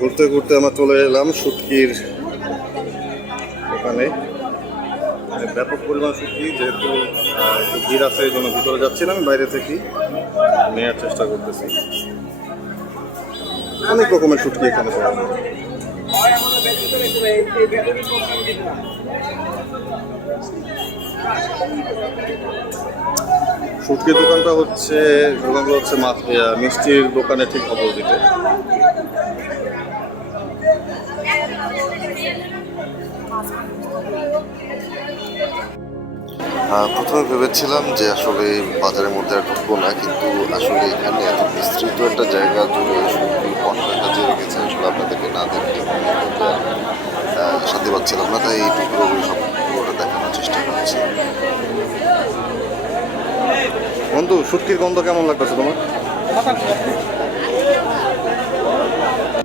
ঘুরতে ঘুরতে আমরা চলে এলাম শুটকির দোকানে। মানে ব্যাপক পরিমাণ শুটকি যেহেতু ভিড় আছে, এই জন্য ভিতরে যাচ্ছি না আমি বাইরে থেকে নেওয়ার চেষ্টা করতেছি। অনেক রকমের শুটকি এখানে পাওয়া শুটকির দোকানটা হচ্ছে দোকানগুলো হচ্ছে মিষ্টির দোকানে ঠিক অপোজিটে। প্রথমে ভেবেছিলাম যে আসলে বাজারের মধ্যে আর ঢুকবো না কিন্তু আসলে এখানে এত বিস্তৃত একটা জায়গা জুড়ে সত্যি পণ্য সাজিয়ে রেখেছে আসলে আপনাদেরকে না যে আহ, শান্তি পাচ্ছিলাম না তাই এই টুকরো সব বন্ধু শুটকির গন্ধ কেমন লাগতেছে তোমার?